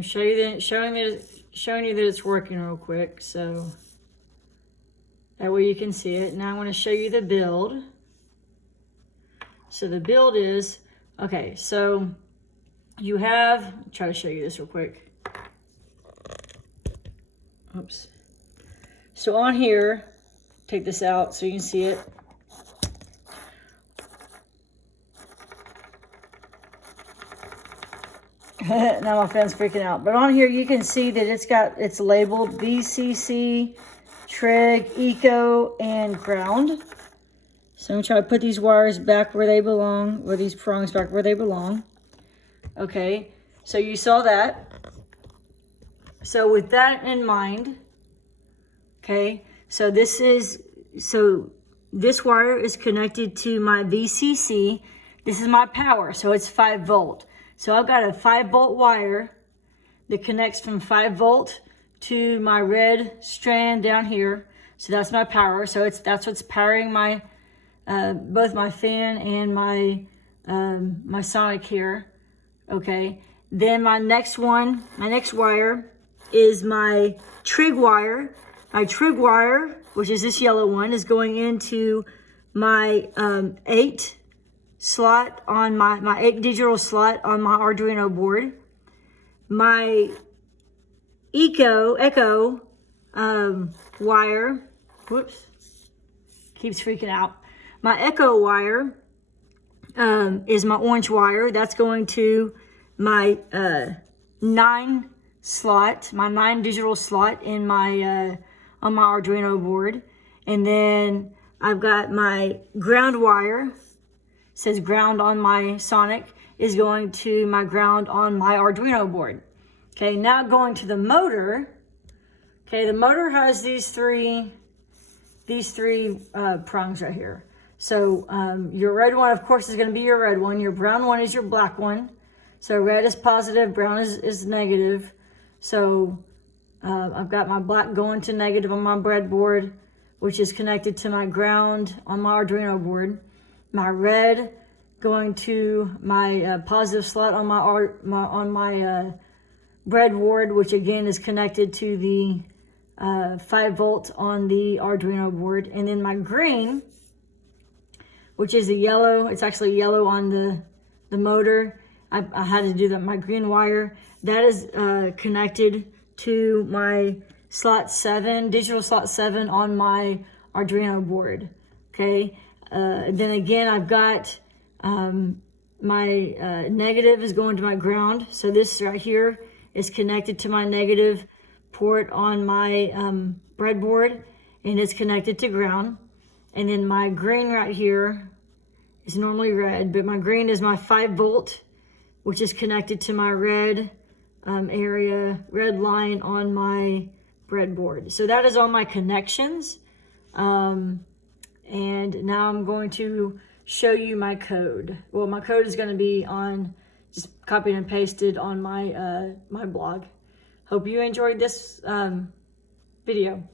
I'm showing you that it's working real quick, so that way you can see it. Now I want to show you the build. So the build is, okay, so you have, try to show you this real quick. Oops. So on here, take this out so you can see it. Now my phone's freaking out. But on here you can see that it's labeled VCC, Trig, Eco, and Ground. So I'm going to try to put these wires back where they belong, or these prongs back where they belong. Okay, so you saw that. So with that in mind, okay, so this wire is connected to my VCC. This is my power, so it's 5 volt. So I've got a 5 volt wire that connects from 5 volt to my red strand down here. So that's my power. So that's what's powering my both my fan and my my Sonic here. Okay. Then my next wire is my Trig wire. My Trig wire, which is this yellow one, is going into my 8 slot on my 8 digital slot on my Arduino board. My Echo wire, whoops, keeps freaking out. My Echo wire is my orange wire. That's going to my 9 slot, my 9 digital slot in my on my Arduino board. And then I've got my ground wire, says ground on my Sonic, is going to my ground on my Arduino board. Okay, now going to the motor. Okay, the motor has these three prongs right here. So your red one, of course, is going to be your red one. Your brown one is your black one. So red is positive, brown is negative. So I've got my black going to negative on my breadboard, which is connected to my ground on my Arduino board. My red going to my positive slot on my breadboard, which again is connected to the 5 volt on the Arduino board. And then my green, which is the yellow, it's actually yellow on the motor. I had to do that. My green wire, that is connected to my slot 7, digital slot 7 on my Arduino board. Okay. Then again, I've got my negative is going to my ground. So this right here is connected to my negative port on my breadboard, and it's connected to ground. And then my green right here is normally red, but my green is my 5 volt, which is connected to my red red line on my breadboard. So that is all my connections. And now I'm going to show you my code. Well, my code is going to be on, just copied and pasted on my my blog. Hope you enjoyed this video.